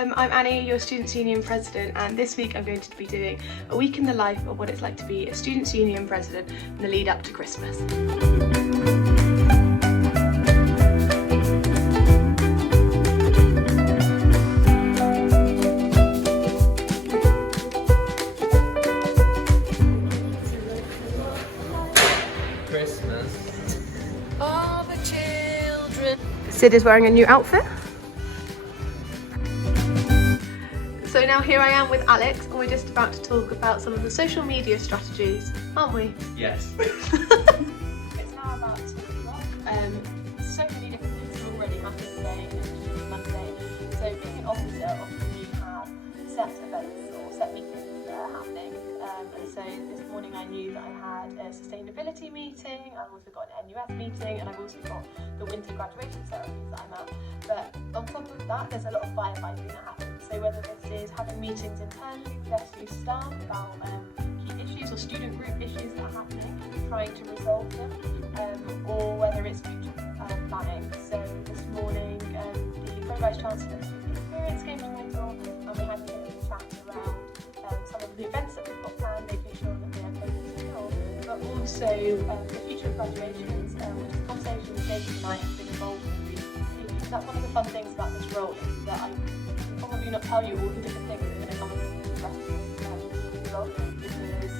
I'm Annie, your Students' Union President, and this week I'm going to be doing a week in the life of what it's like to be a Students' Union President in the lead up to Christmas. Christmas. All the children. Sid is wearing a new outfit. So now here I am with Alex, and we're just about to talk about some of the social media strategies, aren't we? Yes. It's now about 2 o'clock. So many different things have already happened today, and Monday. So being an officer, often you have set events or set meetings that are happening. And so this morning I knew that I had a sustainability meeting, I've also got an NUS meeting, and I've also got the winter graduation ceremonies that I'm at. But on top of that, there's a lot of firefighting that happens. So whether this is having meetings internally with SU staff about key issues or student group issues that are happening, trying to resolve them, or whether it's future planning. So this morning, the Pro-Vice Chancellor of Student Experience came to my door, and we had a bit of a chat around some of the events that we've got planned, making sure that they are focused still, but also the future of graduations, which is a conversation that Jason and I have been involved in recently. That's one of the fun things about this role, is that I can probably not tell you all the different things that are going to come with the rest of the role, because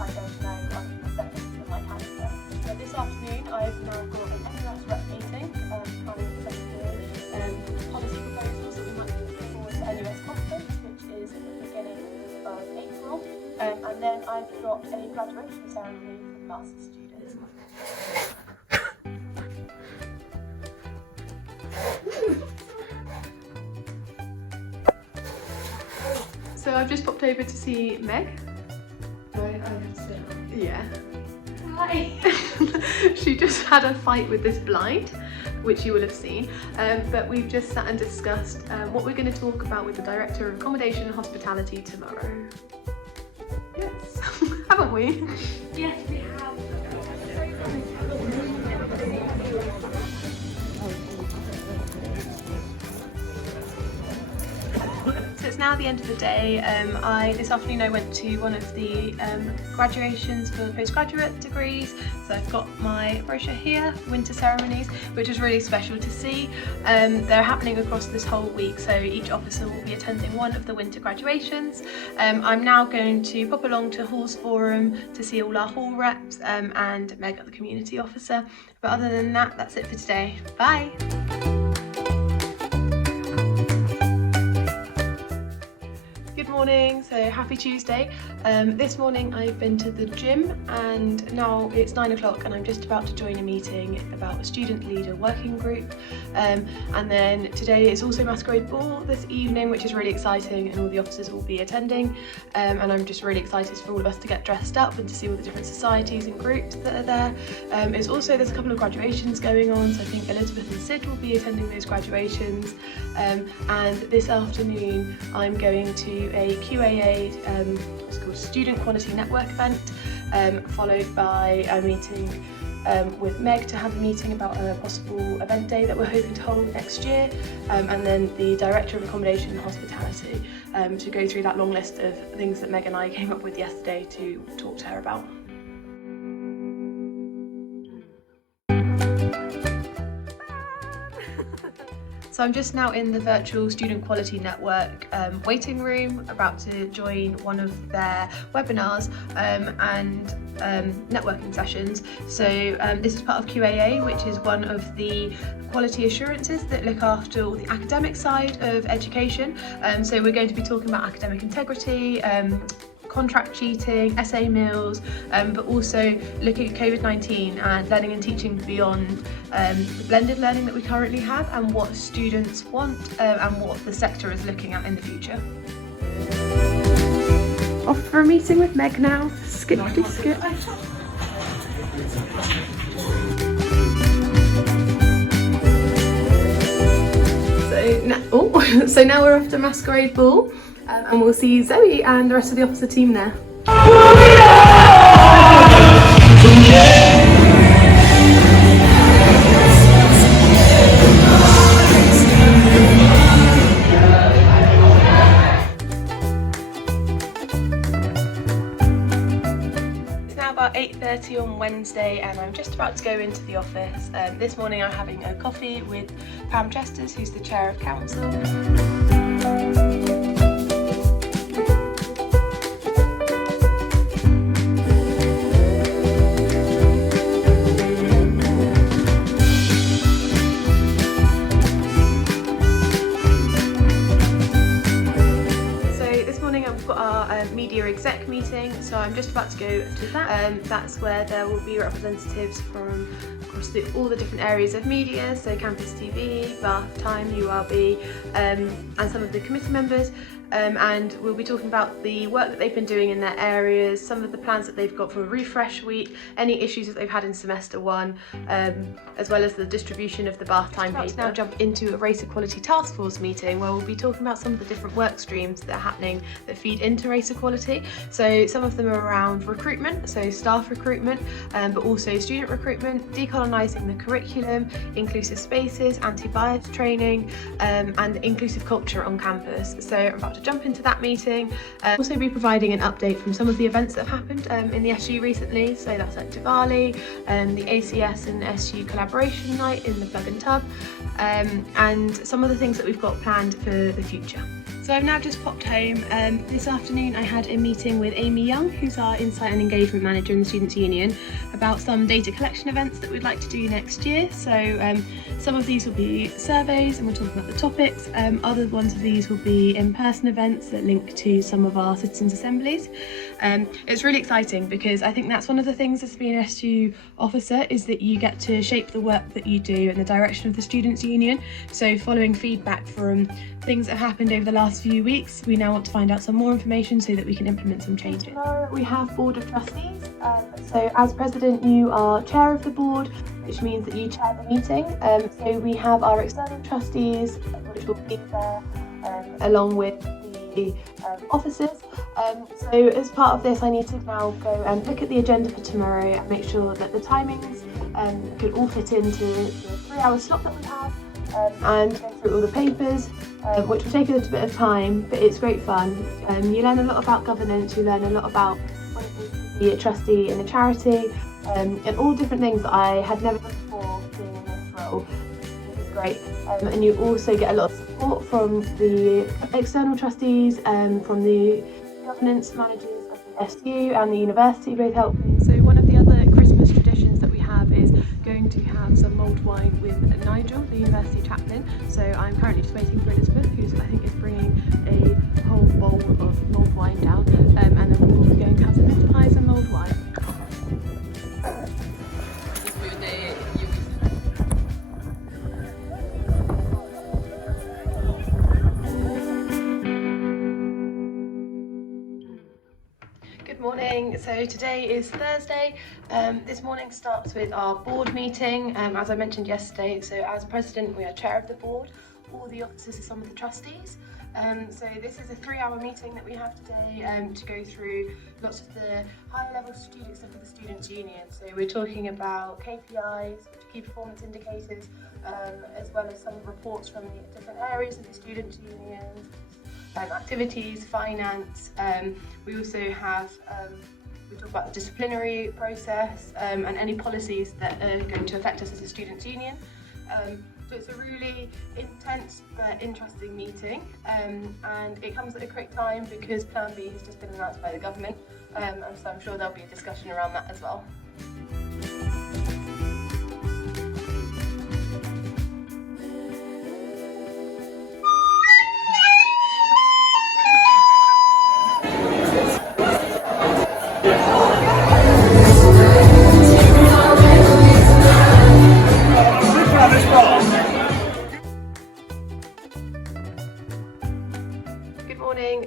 I don't know, I'm set things in my calendar. But this afternoon I've now got an NUS rep meeting, planning some of the policy proposals that we might be putting forward to NUS conference, which is at the beginning of April, and then I've got a graduation ceremony for the master's students. So I've just popped over to see Meg. I have to say hi. Yeah. Hi. She just had a fight with this blind, which you will have seen, but we've just sat and discussed what we're going to talk about with the Director of Accommodation and Hospitality tomorrow. Yes, haven't we? Yes, we have. So it's now the end of the day. This afternoon I went to one of the graduations for postgraduate degrees. So I've got my brochure here, winter ceremonies, which is really special to see. They're happening across this whole week, so each officer will be attending one of the winter graduations. I'm now going to pop along to Halls Forum to see all our hall reps and Meg, the community officer. But other than that, that's it for today. Bye! Good morning, so happy Tuesday. This morning I've been to the gym, and now it's 9 o'clock and I'm just about to join a meeting about a student leader working group. And then today is also Masquerade Ball this evening, which is really exciting, and all the officers will be attending. And I'm just really excited for all of us to get dressed up and to see all the different societies and groups that are there. There's a couple of graduations going on, so I think Elizabeth and Sid will be attending those graduations. And this afternoon I'm going to a QAA, what's called Student Quality Network event, followed by a meeting with Meg to have a meeting about a possible event day that we're hoping to hold next year, and then the Director of Accommodation and Hospitality to go through that long list of things that Meg and I came up with yesterday to talk to her about. So I'm just now in the virtual Student Quality Network waiting room, about to join one of their webinars and networking sessions. So this is part of QAA, which is one of the quality assurances that look after all the academic side of education. So we're going to be talking about academic integrity, contract cheating, essay meals, but also looking at COVID-19 and learning and teaching beyond the blended learning that we currently have, and what students want and what the sector is looking at in the future. Off for a meeting with Meg now. Skippity skip. So now we're off to Masquerade Ball. And we'll see Zoe and the rest of the officer team there. on Wednesday and I'm just about to go into the office. This morning I'm having a coffee with Pam Chesters, who's the Chair of Council. We've got our media exec meeting, so I'm just about to go to that. That's where there will be representatives from across all the different areas of media, so Campus TV, Bath Time, URB, and some of the committee members. And we'll be talking about the work that they've been doing in their areas, some of the plans that they've got for Refresh Week, any issues that they've had in semester one, as well as the distribution of the Bath Time paper. Now jump into a Race Equality Task Force meeting where we'll be talking about some of the different work streams that are happening that feed into race equality. So some of them are around recruitment, so staff recruitment, but also student recruitment, decolonising the curriculum, inclusive spaces, anti-bias training, and inclusive culture on campus. So I'm about to jump into that meeting. Also be providing an update from some of the events that have happened in the SU recently, so that's at Diwali, the ACS and SU collaboration night in the Plug and Tub, and some of the things that we've got planned for the future. So I've now just popped home. This afternoon I had a meeting with Amy Young, who's our Insight and Engagement Manager in the Students' Union, about some data collection events that we'd like to do next year. So some of these will be surveys and we'll talk about the topics. Other ones of these will be in-person events that link to some of our citizens' assemblies. It's really exciting because I think that's one of the things as being an SU officer is that you get to shape the work that you do in the direction of the Students' Union. So following feedback from things that have happened over the last few weeks, we now want to find out some more information so that we can implement some changes. Tomorrow we have Board of Trustees. So as President you are Chair of the Board, which means that you chair the meeting. So we have our external trustees, which will be there along with the officers. So as part of this I need to now go and look at the agenda for tomorrow and make sure that the timings could all fit into the 3-hour slot that we have. And go through all the papers, which will take a little bit of time, but it's great fun. You learn a lot about governance, you learn a lot about what it is to be a trustee in a charity, and all different things that I had never done before being in this role. It's great. And you also get a lot of support from the external trustees, from the governance managers of the SU and the university, both helping. So one of the other Christmas traditions that we have is going to have some mulled wine with Nigel, the university chaplain. So I'm currently just waiting for Elizabeth, who I think is bringing a whole bowl of mulled wine down, and then we'll be going to have some mince pies and mulled wine. Good morning. So today is Thursday. This morning starts with our board meeting. As I mentioned yesterday, so as President we are Chair of the Board. All the officers are some of the trustees. So this is a 3-hour meeting that we have today to go through lots of the higher level students of the Students' Union. So we're talking about KPIs, key performance indicators, as well as some reports from the different areas of the Students' Union. Activities, finance. We also have, we talk about the disciplinary process and any policies that are going to affect us as a Students' Union. So it's a really intense but interesting meeting, and it comes at a quick time because Plan B has just been announced by the government, and so I'm sure there'll be a discussion around that as well.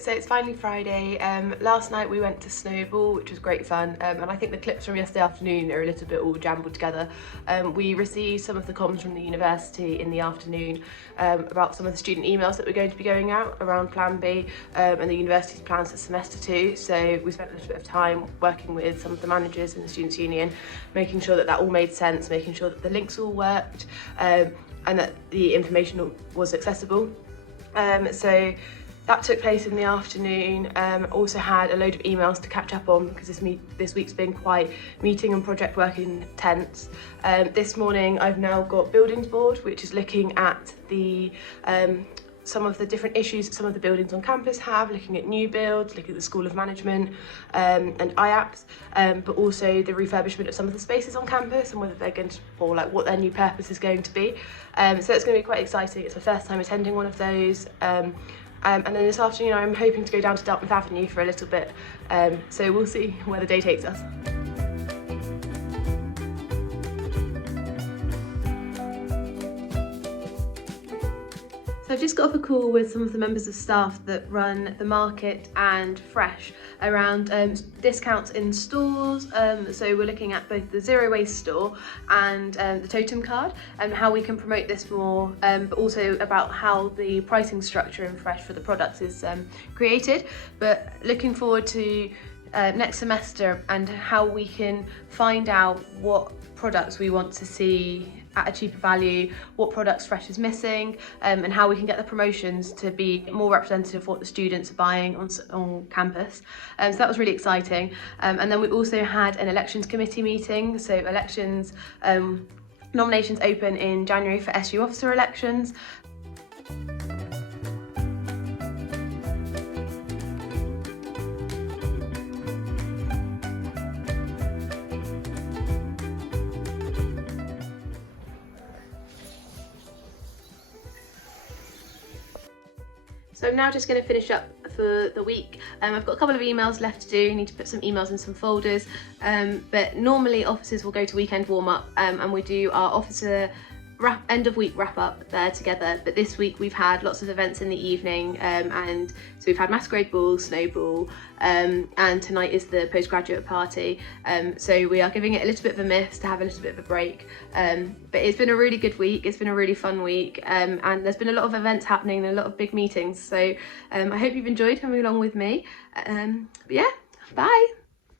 So it's finally Friday. Last night we went to Snowball, which was great fun, and I think the clips from yesterday afternoon are a little bit all jumbled together. We received some of the comms from the university in the afternoon about some of the student emails that were going to be going out around Plan B and the university's plans for semester 2. So we spent a little bit of time working with some of the managers in the Students' Union, making sure that that all made sense, making sure that the links all worked, and that the information was accessible. So that took place in the afternoon. Also had a load of emails to catch up on because this week's been quite meeting and project work intense. This morning I've now got buildings board, which is looking at the some of the different issues that some of the buildings on campus have, looking at new builds, looking at the School of Management and IAPS, but also the refurbishment of some of the spaces on campus and whether they're going to, or like what their new purpose is going to be. So it's going to be quite exciting. It's my first time attending one of those. And then this afternoon I'm hoping to go down to Dartmouth Avenue for a little bit. So we'll see where the day takes us. So I've just got off a call with some of the members of staff that run the market and Fresh around discounts in stores. So we're looking at both the zero waste store and the totem card and how we can promote this more, but also about how the pricing structure in Fresh for the products is created. But looking forward to next semester and how we can find out what products we want to see at a cheaper value, what products Fresh is missing, and how we can get the promotions to be more representative of what the students are buying on campus. So that was really exciting. And then we also had an elections committee meeting. So elections, nominations open in January for SU officer elections. So I'm now just going to finish up for the week. I've got a couple of emails left to do. I need to put some emails in some folders. But normally officers will go to weekend warm up and we do our officer end of week wrap up there together. But this week we've had lots of events in the evening, and so we've had masquerade ball, snowball, and tonight is the postgraduate party. So we are giving it a little bit of a miss to have a little bit of a break. But it's been a really good week. It's been a really fun week, and there's been a lot of events happening and a lot of big meetings. So I hope you've enjoyed coming along with me. But yeah, bye.